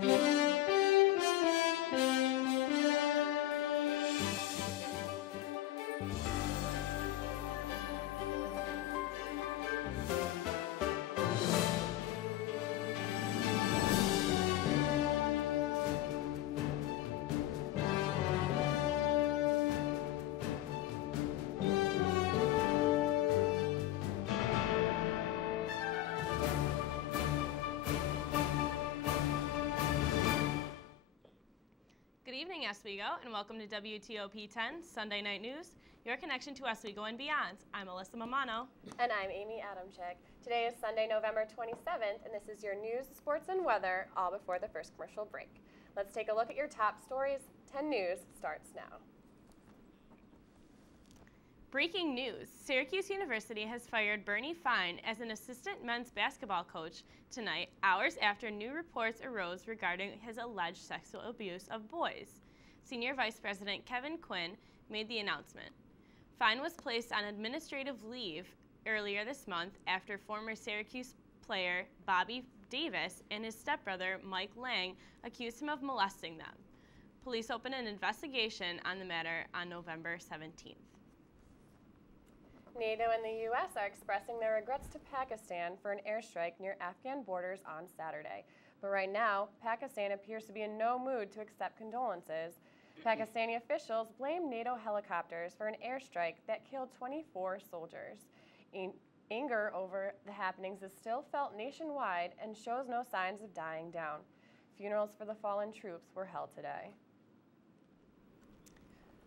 Good evening, Oswego, and welcome to WTOP 10 Sunday Night News, your connection to Oswego and beyond. I'm Alyssa Mamano. And I'm Amy Adamczyk. Today is Sunday, November 27th, and this is your news, sports, and weather, all before the first commercial break. Let's take a look at your top stories. 10 News starts now. Breaking news, Syracuse University has fired Bernie Fine as an assistant men's basketball coach tonight, hours after new reports arose regarding his alleged sexual abuse of boys. Senior Vice President Kevin Quinn made the announcement. Fine was placed on administrative leave earlier this month after former Syracuse player Bobby Davis and his stepbrother Mike Lang accused him of molesting them. Police opened an investigation on the matter on November 17th. NATO and the U.S. are expressing their regrets to Pakistan for an airstrike near Afghan borders on Saturday. But right now, Pakistan appears to be in no mood to accept condolences. Pakistani officials blame NATO helicopters for an airstrike that killed 24 soldiers. Anger over the happenings is still felt nationwide and shows no signs of dying down. Funerals for the fallen troops were held today.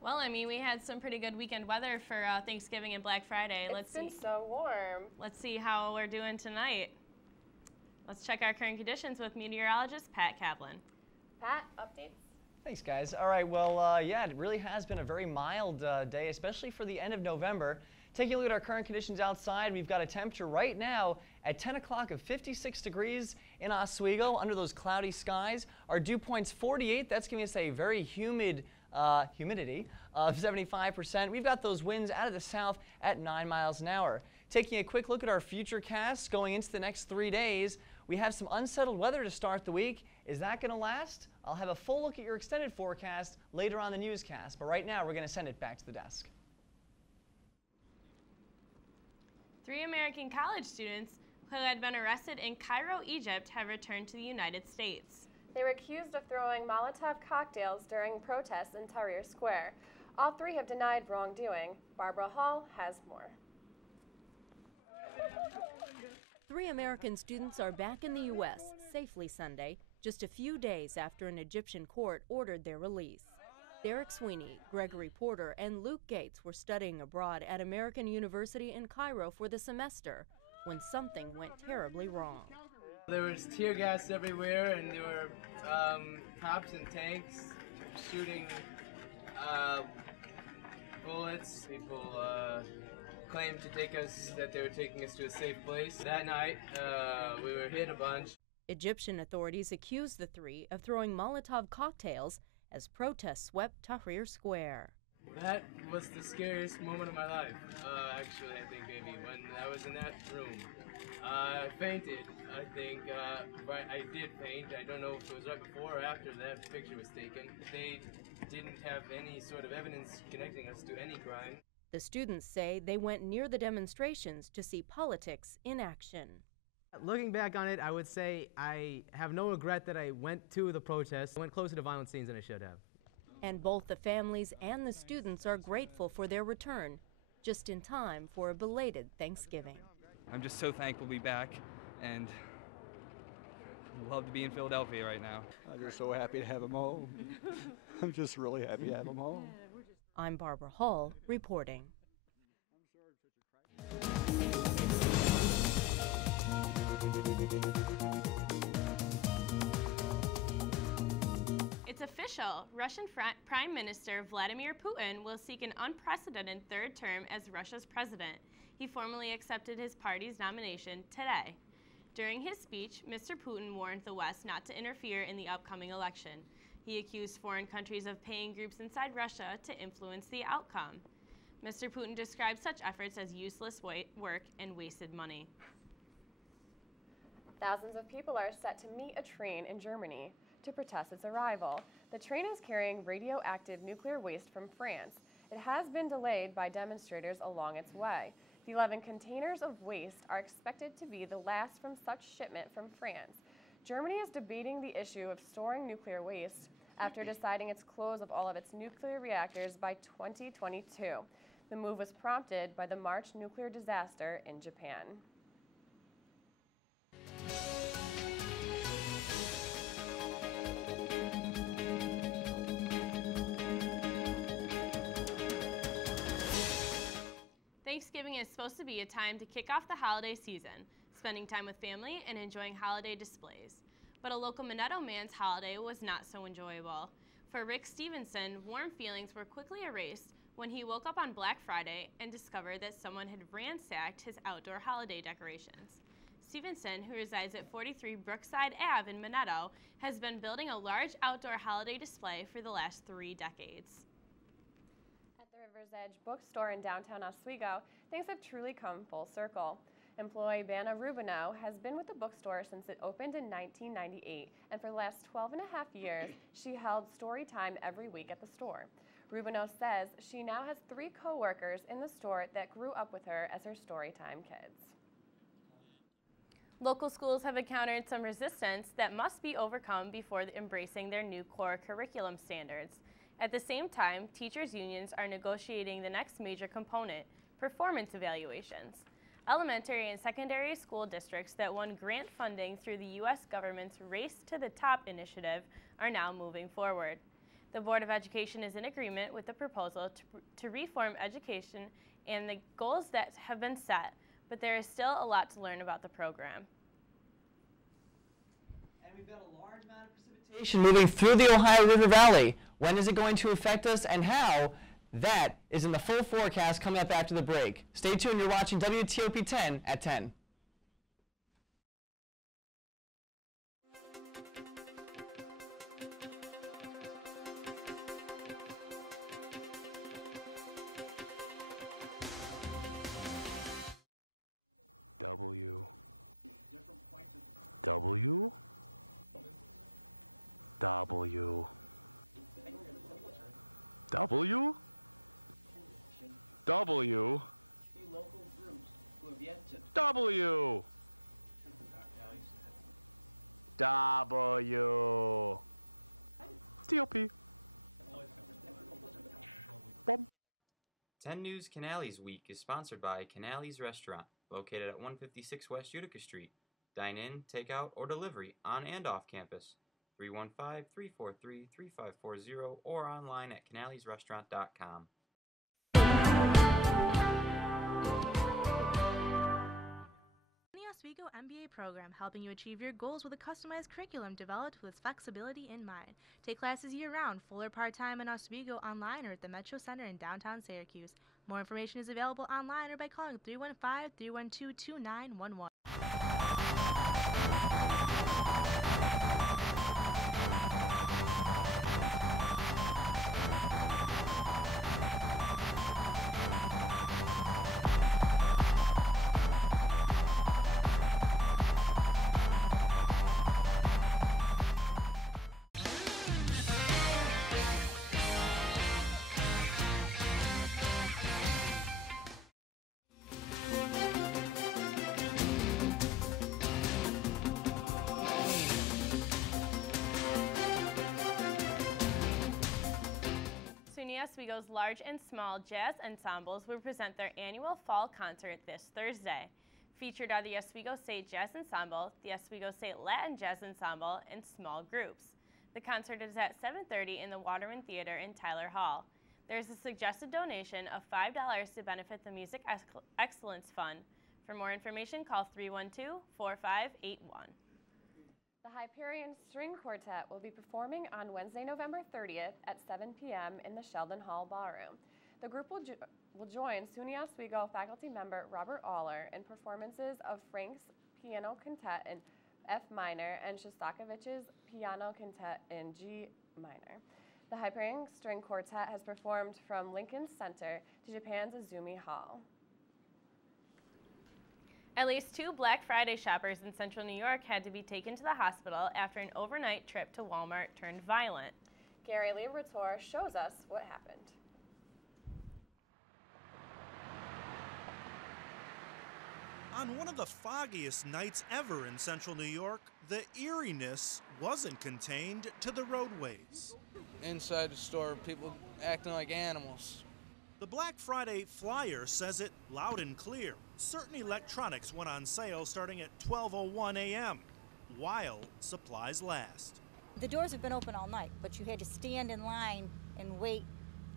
Well, I mean, we had some pretty good weekend weather for Thanksgiving and Black Friday. It's been so warm. Let's see how we're doing tonight. Let's check our current conditions with meteorologist Pat Kaplan. Pat, updates? Thanks, guys. All right, well, yeah, it really has been a very mild day, especially for the end of November. Taking a look at our current conditions outside, we've got a temperature right now at 10 o'clock of 56 degrees in Oswego under those cloudy skies. Our dew point's 48. That's giving us a very humid humidity of 75%. We've got those winds out of the south at 9 miles an hour. Taking a quick look at our future cast going into the next 3 days, we have some unsettled weather to start the week. Is that going to last? I'll have a full look at your extended forecast later on the newscast, but right now we're going to send it back to the desk. 3 American college students who had been arrested in Cairo, Egypt have returned to the United States. They were accused of throwing Molotov cocktails during protests in Tahrir Square. All 3 have denied wrongdoing. Barbara Hall has more. 3 American students are back in the U.S. safely Sunday, just a few days after an Egyptian court ordered their release. Derek Sweeney, Gregory Porter, and Luke Gates were studying abroad at American University in Cairo for the semester when something went terribly wrong. There was tear gas everywhere, and there were cops and tanks shooting bullets. People claimed to take us, that they were taking us to a safe place. That night, we were hit a bunch. Egyptian authorities accused the 3 of throwing Molotov cocktails as protests swept Tahrir Square. That was the scariest moment of my life, actually, I think, maybe, when I was in that room. I fainted, I think, I did faint. I don't know if it was right before or after that picture was taken. They didn't have any sort of evidence connecting us to any crime. The students say they went near the demonstrations to see politics in action. Looking back on it, I would say I have no regret that I went to the protest. I went closer to violent scenes than I should have. And both the families and the students are grateful for their return, just in time for a belated Thanksgiving. I'm just so thankful to be back, and love to be in Philadelphia right now. I'm just so happy to have them home. I'm just really happy to have them home. I'm Barbara Hall reporting. It's official. Russian Prime Minister Vladimir Putin will seek an unprecedented 3rd term as Russia's president. He formally accepted his party's nomination today. During his speech, Mr. Putin warned the West not to interfere in the upcoming election. He accused foreign countries of paying groups inside Russia to influence the outcome. Mr. Putin described such efforts as useless work and wasted money. Thousands of people are set to meet a train in Germany. to protest its arrival. The train is carrying radioactive nuclear waste from France. It has been delayed by demonstrators along its way. The 11 containers of waste are expected to be the last from such shipment from France. Germany is debating the issue of storing nuclear waste after deciding its close of all of its nuclear reactors by 2022. The move was prompted by the March nuclear disaster in Japan. Thanksgiving is supposed to be a time to kick off the holiday season, spending time with family and enjoying holiday displays. But a local Minetto man's holiday was not so enjoyable. For Rick Stevenson, warm feelings were quickly erased when he woke up on Black Friday and discovered that someone had ransacked his outdoor holiday decorations. Stevenson, who resides at 43 Brookside Ave in Minetto, has been building a large outdoor holiday display for the last 3 decades. At the River's Edge bookstore in downtown Oswego, things have truly come full circle. Employee Banna Rubino has been with the bookstore since it opened in 1998, and for the last 12 and a half years, she held story time every week at the store. Rubino says she now has 3 co-workers in the store that grew up with her as her storytime kids. Local schools have encountered some resistance that must be overcome before embracing their new core curriculum standards. At the same time, teachers' unions are negotiating the next major component, performance evaluations. Elementary and secondary school districts that won grant funding through the U.S. government's Race to the Top initiative are now moving forward. The Board of Education is in agreement with the proposal to reform education and the goals that have been set, but there is still a lot to learn about the program. And we've got a large amount of precipitation moving through the Ohio River Valley. When is it going to affect us and how? That is in the full forecast coming up after the break. Stay tuned, you're watching WTOP 10 at 10. Ten News Canales Week is sponsored by Canales Restaurant, located at 156 West Utica Street. Dine in, take out, or delivery on and off campus. 315-343-3540 or online at canalesrestaurant.com. SUNY Oswego MBA program, helping you achieve your goals with a customized curriculum developed with quickability in mind. Take classes year-round, full or part-time in Oswego, online or at the Metro Center in downtown Syracuse. More information is available online or by calling 315-312-2911. SUNY Oswego's large and small jazz ensembles will present their annual fall concert this Thursday. Featured are the Oswego State Jazz Ensemble, the Oswego State Latin Jazz Ensemble, and small groups. The concert is at 7:30 in the Waterman Theater in Tyler Hall. There is a suggested donation of $5 to benefit the Music Excellence Fund. For more information, call 312-4581. The Hyperion String Quartet will be performing on Wednesday, November 30th at 7 p.m. in the Sheldon Hall Ballroom. The group will join SUNY Oswego faculty member Robert Aller in performances of Frank's Piano Quintet in F minor and Shostakovich's Piano Quintet in G minor. The Hyperion String Quartet has performed from Lincoln Center to Japan's Izumi Hall. At least 2 Black Friday shoppers in central New York had to be taken to the hospital after an overnight trip to Walmart turned violent. Gary Liberatore shows us what happened. On one of the foggiest nights ever in central New York, the eeriness wasn't contained to the roadways. Inside the store, people acting like animals. The Black Friday flyer says it loud and clear. Certain electronics went on sale starting at 12:01 a.m., while supplies last. The doors have been open all night, but you had to stand in line and wait.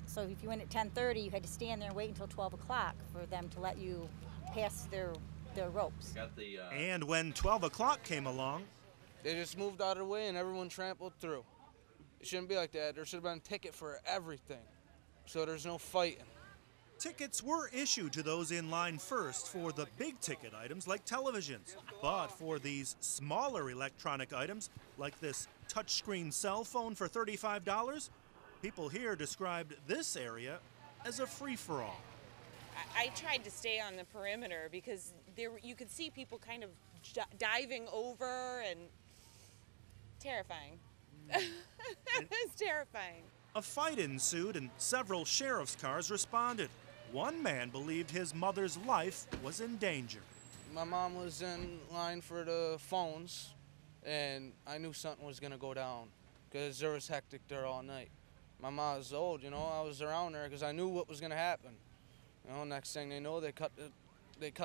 So if you went at 10:30, you had to stand there and wait until 12 o'clock for them to let you pass their ropes. And when 12 o'clock came along, they just moved out of the way and everyone trampled through. It shouldn't be like that. There should have been a ticket for everything, so there's no fighting. Tickets were issued to those in line first for the big ticket items like televisions. But for these smaller electronic items, like this touchscreen cell phone for $35, people here described this area as a free-for-all. I tried to stay on the perimeter because you could see people kind of diving over, and terrifying. It's terrifying. A fight ensued and several sheriff's cars responded. One man believed his mother's life was in danger. My mom was in line for the phones, and I knew something was going to go down because there was hectic there all night. My mom was old, you know, I was around there because I knew what was going to happen. You know, next thing they know, they cut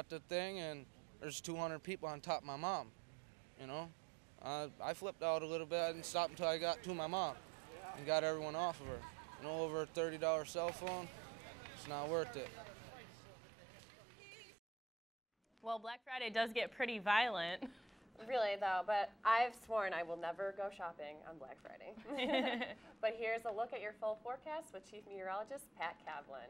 the thing, and there's 200 people on top of my mom, you know. I flipped out a little bit. I didn't stop until I got to my mom and got everyone off of her. You know, over a $30 cell phone, it's not worth it. Well, Black Friday does get pretty violent. Really, though, but I've sworn I will never go shopping on Black Friday. But here's a look at your full forecast with Chief Meteorologist Pat Kavlin.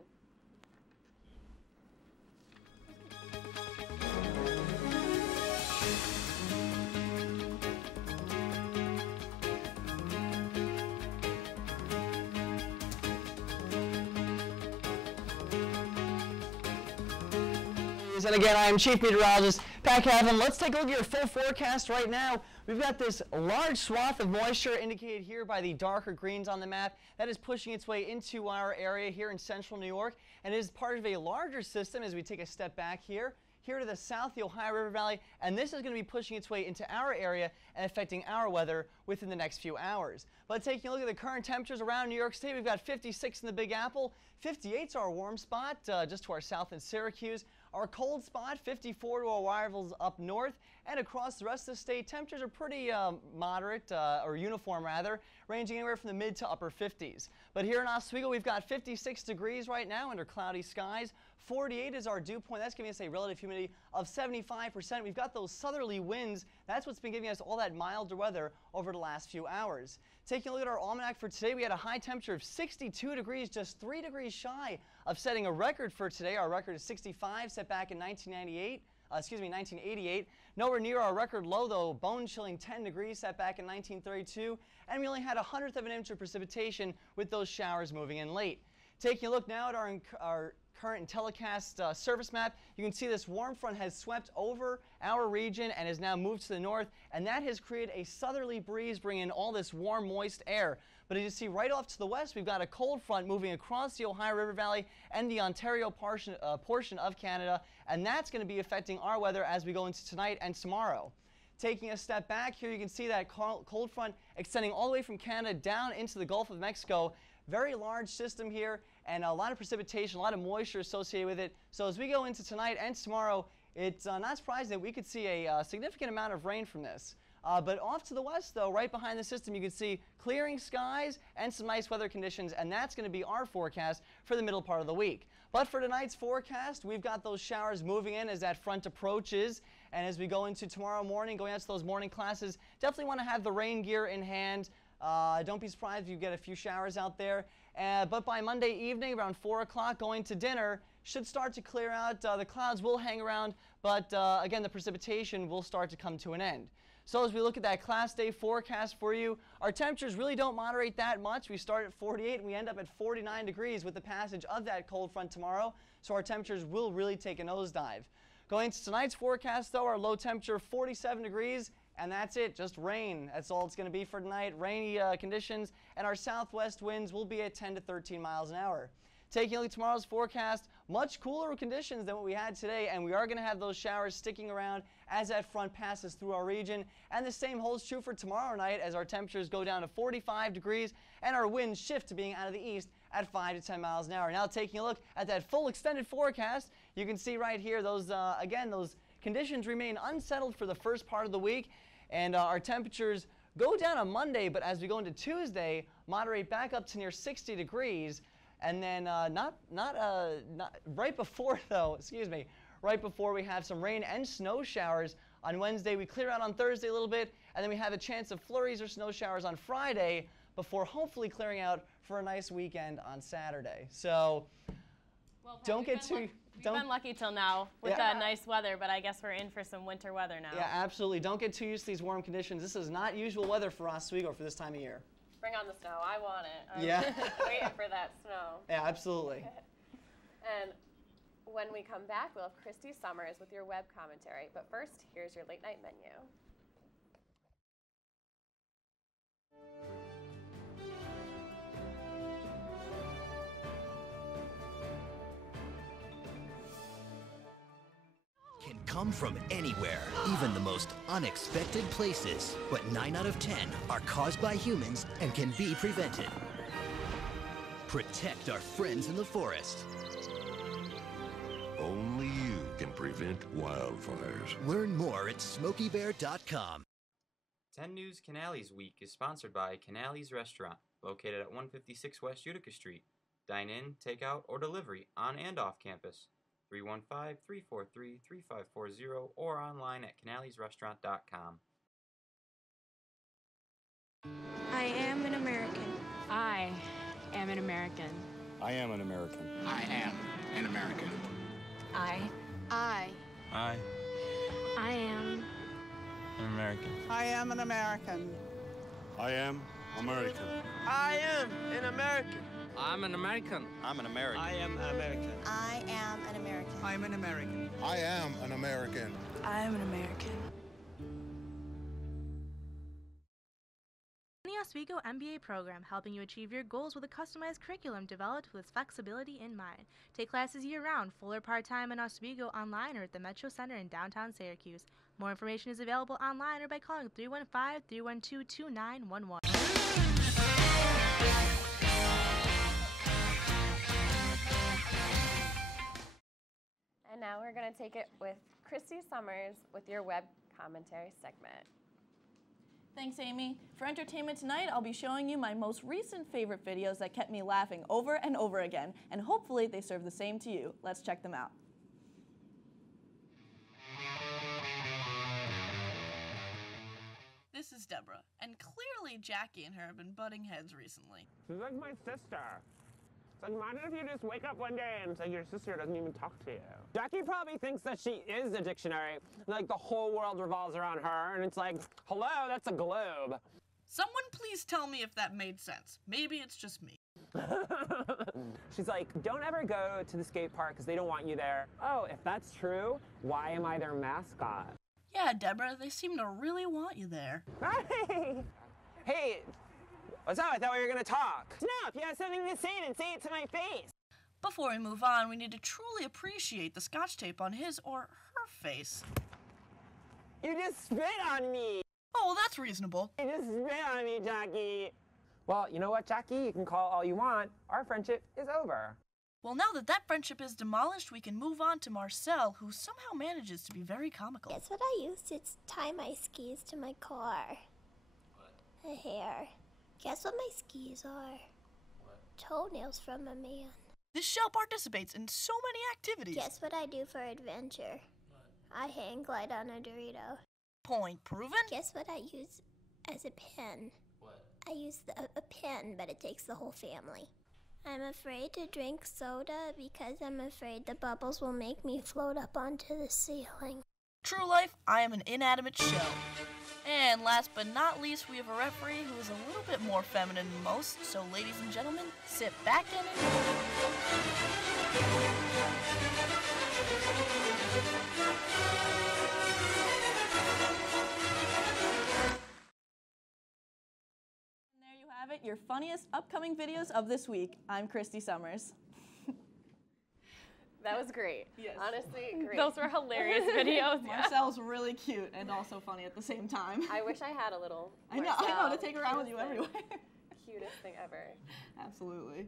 And again, I am Chief Meteorologist Pat Kavlin. Let's take a look at your full forecast right now. We've got this large swath of moisture indicated here by the darker greens on the map. That is pushing its way into our area here in central New York, and it is part of a larger system as we take a step back here to the south, the Ohio River Valley, and this is going to be pushing its way into our area and affecting our weather within the next few hours. But taking a look at the current temperatures around New York State, we've got 56 in the Big Apple, 58's our warm spot just to our south in Syracuse. Our cold spot, 54 to our rivals up north, and across the rest of the state, temperatures are pretty moderate, or uniform rather, ranging anywhere from the mid to upper 50s. But here in Oswego, we've got 56 degrees right now under cloudy skies. 48 is our dew point. That's giving us a relative humidity of 75%. We've got those southerly winds. That's what's been giving us all that milder weather over the last few hours. Taking a look at our almanac for today, we had a high temperature of 62 degrees, just 3 degrees shy of setting a record for today. Our record is 65, set back in 1988. Nowhere near our record low, though, bone-chilling 10 degrees set back in 1932. And we only had 1/100 of an inch of precipitation with those showers moving in late. Taking a look now at our current telecast surface map, you can see this warm front has swept over our region and has now moved to the north, and that has created a southerly breeze bringing in all this warm, moist air. But as you see right off to the west, we've got a cold front moving across the Ohio River Valley and the Ontario portion of Canada, and that's going to be affecting our weather as we go into tonight and tomorrow. Taking a step back here, you can see that cold front extending all the way from Canada down into the Gulf of Mexico. Very large system here, and a lot of precipitation, a lot of moisture associated with it. So as we go into tonight and tomorrow, it's not surprising that we could see a significant amount of rain from this. But off to the west, though, right behind the system, you can see clearing skies and some nice weather conditions, and that's going to be our forecast for the middle part of the week. But for tonight's forecast, we've got those showers moving in as that front approaches, and as we go into tomorrow morning, going out to those morning classes, definitely want to have the rain gear in hand. Don't be surprised if you get a few showers out there. But by Monday evening, around 4 o'clock, going to dinner, should start to clear out. The clouds will hang around, but again, the precipitation will start to come to an end. So as we look at that class day forecast for you, our temperatures really don't moderate that much. We start at 48 and we end up at 49 degrees with the passage of that cold front tomorrow. So our temperatures will really take a nosedive. Going to tonight's forecast, though, our low temperature 47 degrees, and that's it, just rain. That's all it's going to be for tonight. Rainy conditions, and our southwest winds will be at 10 to 13 miles an hour. Taking a look at tomorrow's forecast, much cooler conditions than what we had today, and we are going to have those showers sticking around as that front passes through our region. And the same holds true for tomorrow night as our temperatures go down to 45 degrees and our winds shift to being out of the east at 5 to 10 miles an hour. Now taking a look at that full extended forecast, you can see right here those, again, those conditions remain unsettled for the first part of the week, and our temperatures go down on Monday, but as we go into Tuesday, moderate back up to near 60 degrees. And then not right before, though, right before we have some rain and snow showers on Wednesday. We clear out on Thursday a little bit, and then we have a chance of flurries or snow showers on Friday before hopefully clearing out for a nice weekend on Saturday. So well, Pat, don't get too... We've been lucky till now with nice weather, but I guess we're in for some winter weather now. Yeah, absolutely. Don't get too used to these warm conditions. This is not usual weather for Oswego for this time of year. Bring on the snow. I want it. I'm waiting for that snow. Yeah, absolutely. And when we come back, we'll have Christy Summers with your web commentary. But first, here's your late night menu. Can come from anywhere, even the most unexpected places. But 9 out of 10 are caused by humans and can be prevented. Protect our friends in the forest. Only you can prevent wildfires. Learn more at SmokeyBear.com. 10 News Canales Week is sponsored by Canales Restaurant, located at 156 West Utica Street. Dine in, take out, or delivery on and off campus. 315-343-3540 or online at canalesrestaurant.com. I am an American. I am an American. I am an American. I am an American. I am an American. I am an American. I am American. I am an American. I'm an American. I'm an American. I am American. I am an American. I'm an American. I am an American. I am an American. SUNY Oswego MBA program helping you achieve your goals with a customized curriculum developed with flexibility in mind. Take classes year-round, full or part-time in Oswego, online or at the Metro Center in downtown Syracuse. More information is available online or by calling 315-312-2911. And now we're going to take it with Christy Summers with your web commentary segment. Thanks, Amy. For entertainment tonight, I'll be showing you my most recent favorite videos that kept me laughing over and over again, and hopefully they serve the same to you. Let's check them out. This is Deborah, and clearly Jackie and her have been butting heads recently. She's like my sister. It's like, imagine if you just wake up one day and say your sister doesn't even talk to you. Jackie probably thinks that she is the dictionary, like the whole world revolves around her, and it's like, hello, that's a globe. Someone please tell me if that made sense. Maybe it's just me. She's like, don't ever go to the skate park because they don't want you there. Oh, if that's true, why am I their mascot? Yeah, Deborah, they seem to really want you there. Hey, what's up? I thought we were gonna talk. No, if you have something to say, then say it to my face. Before we move on, we need to truly appreciate the scotch tape on his or her face. You just spit on me. Oh, well, that's reasonable. You just spit on me, Jackie. Well, you know what, Jackie? You can call all you want. Our friendship is over. Well, now that that friendship is demolished, we can move on to Marcel, who somehow manages to be very comical. Guess what I used to tie my skis to my car? What? A hair. Guess what my skis are? What? Toenails from a man. This shell participates in so many activities. Guess what I do for adventure? What? I hang glide on a Dorito. Point proven. Guess what I use as a pen? What? I use a pen, but it takes the whole family. I'm afraid to drink soda because I'm afraid the bubbles will make me float up onto the ceiling. True life, I am an inanimate shell. And last but not least, we have a referee who is a little bit more feminine than most. So ladies and gentlemen, sit back and enjoy. And there you have it, your funniest upcoming videos of this week. I'm Christy Summers. That was great. Yes. Honestly, great. Those were hilarious videos. Yeah. Marcel's really cute and also funny at the same time. I wish I had a little I know, to take around with you everywhere. Cutest thing ever. Absolutely.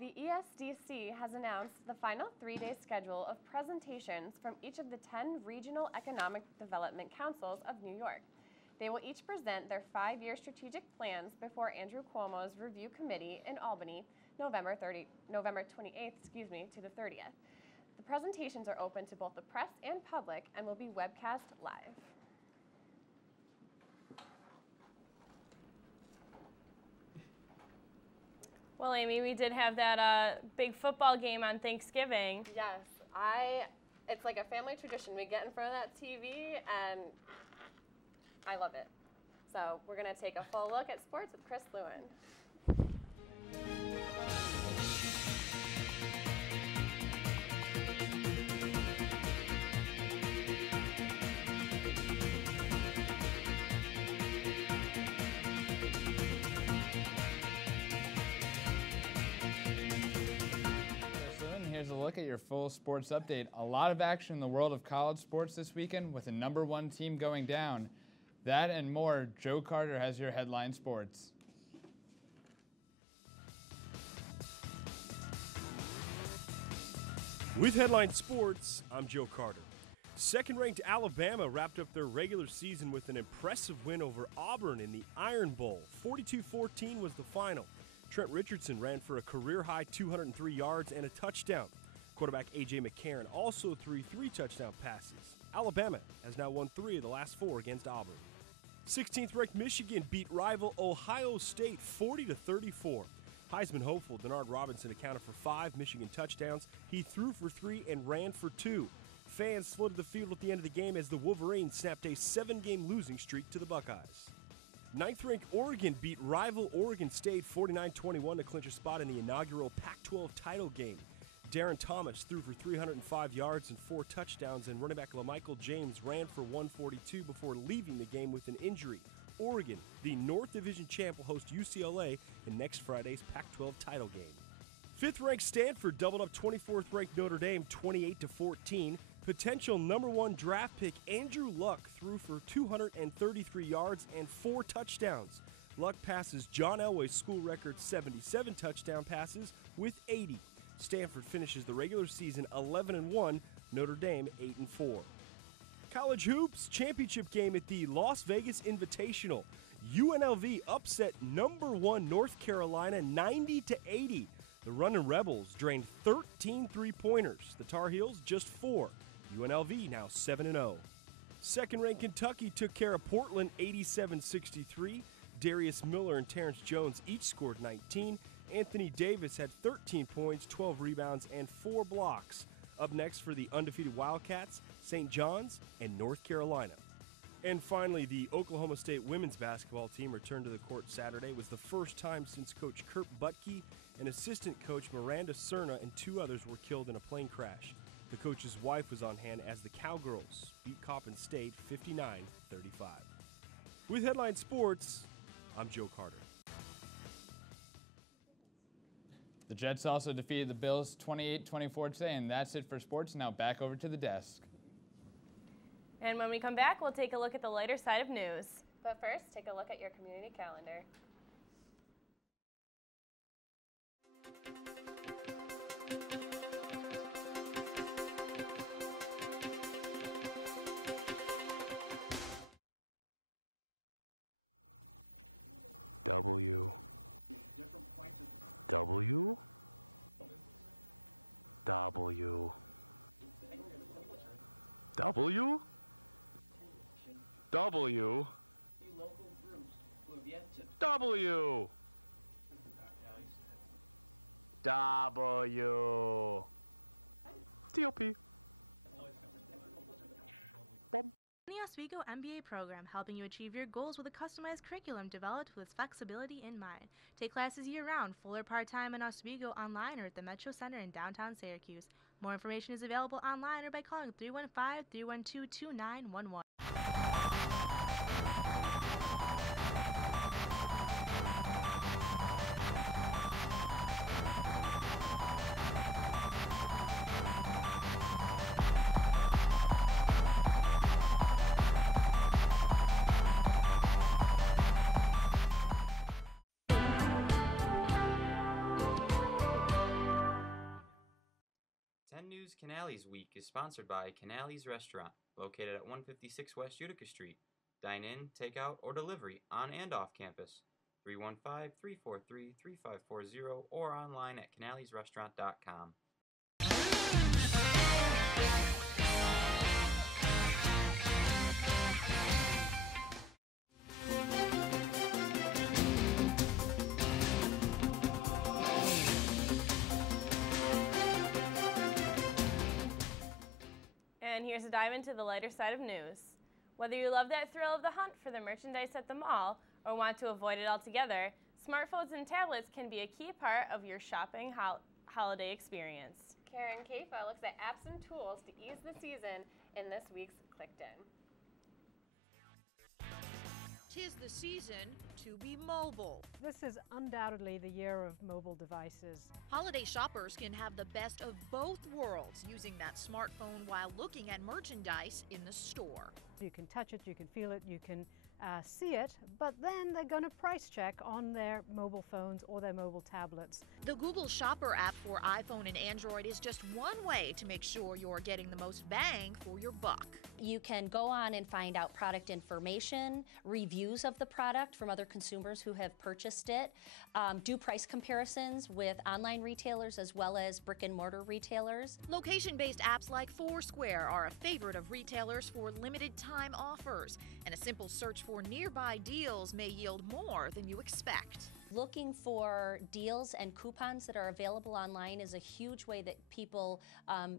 The ESDC has announced the final 3-day schedule of presentations from each of the 10 regional economic development councils of New York. They will each present their 5-year strategic plans before Andrew Cuomo's review committee in Albany, November 28th, to the 30th. The presentations are open to both the press and public and will be webcast live. Well, Amy, we did have that big football game on Thanksgiving. Yes, it's like a family tradition. We get in front of that TV and I love it. So we're gonna take a full look at sports with Chris Lewin. Here's a look at your full sports update. A lot of action in the world of college sports this weekend with the #1 team going down. That and more, Joe Carter has your headline sports. With headline sports, I'm Joe Carter. Second-ranked Alabama wrapped up their regular season with an impressive win over Auburn in the Iron Bowl. 42-14 was the final. Trent Richardson ran for a career-high 203 yards and a touchdown. Quarterback A.J. McCarron also threw 3 touchdown passes. Alabama has now won 3 of the last 4 against Auburn. 16th-ranked Michigan beat rival Ohio State 40-34. Heisman hopeful Denard Robinson accounted for 5 Michigan touchdowns. He threw for 3 and ran for 2. Fans flooded the field at the end of the game as the Wolverines snapped a 7-game losing streak to the Buckeyes. 9th-ranked Oregon beat rival Oregon State 49-21 to clinch a spot in the inaugural Pac-12 title game. Darren Thomas threw for 305 yards and 4 touchdowns, and running back LaMichael James ran for 142 before leaving the game with an injury. Oregon, the North Division champ, will host UCLA in next Friday's Pac-12 title game. 5th-ranked Stanford doubled up 24th-ranked Notre Dame 28-14. Potential #1 draft pick Andrew Luck threw for 233 yards and 4 touchdowns. Luck passes John Elway's school record 77 touchdown passes with 80. Stanford finishes the regular season 11-1, Notre Dame 8-4. College hoops championship game at the Las Vegas Invitational. UNLV upset #1 North Carolina 90-80. The Runnin' Rebels drained 13 three-pointers. The Tar Heels just 4. UNLV now 7-0. Second-ranked Kentucky took care of Portland 87-63. Darius Miller and Terrence Jones each scored 19. Anthony Davis had 13 points, 12 rebounds, and 4 blocks. Up next for the undefeated Wildcats, St. John's and North Carolina. And finally, the Oklahoma State women's basketball team returned to the court Saturday. It was the first time since Coach Kurt Butke and assistant coach Miranda Cerna and 2 others were killed in a plane crash. The coach's wife was on hand as the Cowgirls beat Coppin State 59-35. With Headline Sports, I'm Joe Carter. The Jets also defeated the Bills 28-24 today, and that's it for sports. Now back over to the desk. And when we come back, we'll take a look at the lighter side of news. But first, take a look at your community calendar. SUNY Oswego MBA program helping you achieve your goals with a customized curriculum developed with flexibility in mind. Take classes year-round, full or part-time in Oswego, online or at the Metro Center in downtown Syracuse. More information is available online or by calling 315-312-2911. News Canales Week is sponsored by Canales Restaurant, located at 156 West Utica Street. Dine in, take out, or delivery on and off campus. 315-343-3540 or online at canalesrestaurant.com. And here's a dive into the lighter side of news. Whether you love that thrill of the hunt for the merchandise at the mall or want to avoid it altogether, smartphones and tablets can be a key part of your shopping holiday experience. Karen Kaifa looks at apps and tools to ease the season in this week's Clicked In. 'Tis the season to be mobile. This is undoubtedly the year of mobile devices. Holiday shoppers can have the best of both worlds using that smartphone while looking at merchandise in the store. You can touch it, you can feel it, you can see it, but then they're going to price check on their mobile phones or their mobile tablets. The Google Shopper app for iPhone and Android is just one way to make sure you're getting the most bang for your buck. You can go on and find out product information, reviews of the product from other consumers who have purchased it, do price comparisons with online retailers as well as brick and mortar retailers. Location-based apps like Foursquare are a favorite of retailers for limited time offers, and a simple search for nearby deals may yield more than you expect. Looking for deals and coupons that are available online is a huge way that people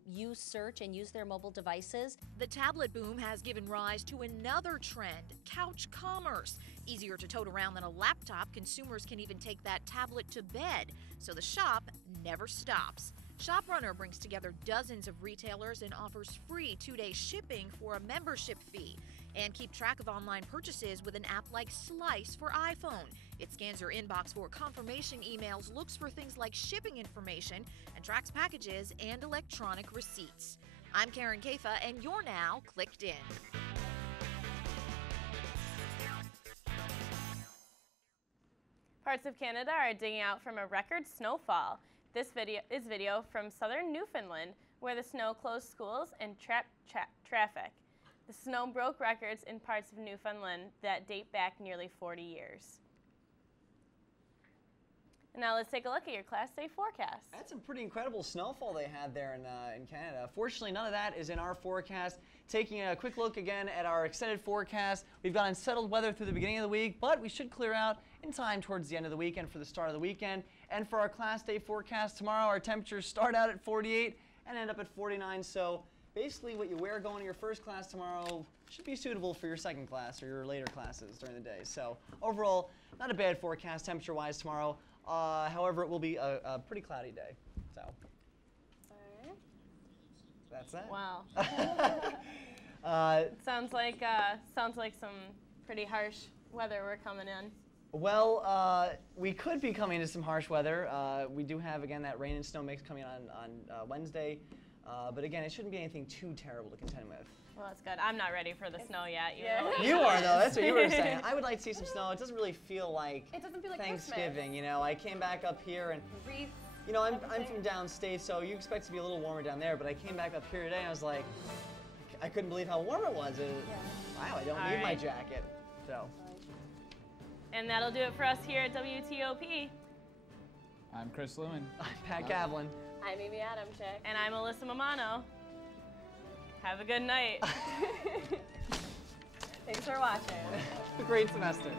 use search and use their mobile devices. The tablet boom has given rise to another trend, couch commerce. Easier to tote around than a laptop, consumers can even take that tablet to bed, so the shop never stops. ShopRunner brings together dozens of retailers and offers free 2-day shipping for a membership fee. And keep track of online purchases with an app like Slice for iPhone. It scans your inbox for confirmation emails, looks for things like shipping information, and tracks packages and electronic receipts. I'm Karen Kaifa, and you're now Clicked In. Parts of Canada are digging out from a record snowfall. This video is video from southern Newfoundland, where the snow closed schools and traffic. The snow broke records in parts of Newfoundland that date back nearly 40 years. And now let's take a look at your Class Day forecast. That's some pretty incredible snowfall they had there in Canada. Fortunately, none of that is in our forecast. Taking a quick look again at our extended forecast, we've got unsettled weather through the beginning of the week, but we should clear out in time towards the end of the weekend for the start of the weekend. And for our Class Day forecast tomorrow, our temperatures start out at 48 and end up at 49. So basically, what you wear going to your first class tomorrow should be suitable for your second class or your later classes during the day. So overall, not a bad forecast temperature-wise tomorrow. However, it will be a pretty cloudy day. So that's that. Wow. Sounds like some pretty harsh weather we're coming in. Well, we could be coming into some harsh weather. We do have, again, that rain and snow mix coming on Wednesday. But again, it shouldn't be anything too terrible to contend with. Well, that's good. I'm not ready for the snow yet. You are, though. That's what you were saying. I would like to see some snow. It doesn't really feel like Thanksgiving. Christmas. You know, I came back up here and, you know, I'm from downstate, so you expect to be a little warmer down there. But I came back up here today and I was like, I couldn't believe how warm it was. Wow, I don't need my jacket. So. And that'll do it for us here at WTOP. I'm Chris Lewin. I'm Pat Kaplan. I'm Amy Adamczyk. And I'm Alyssa Mamano. Have a good night. Thanks for watching. Have a great semester.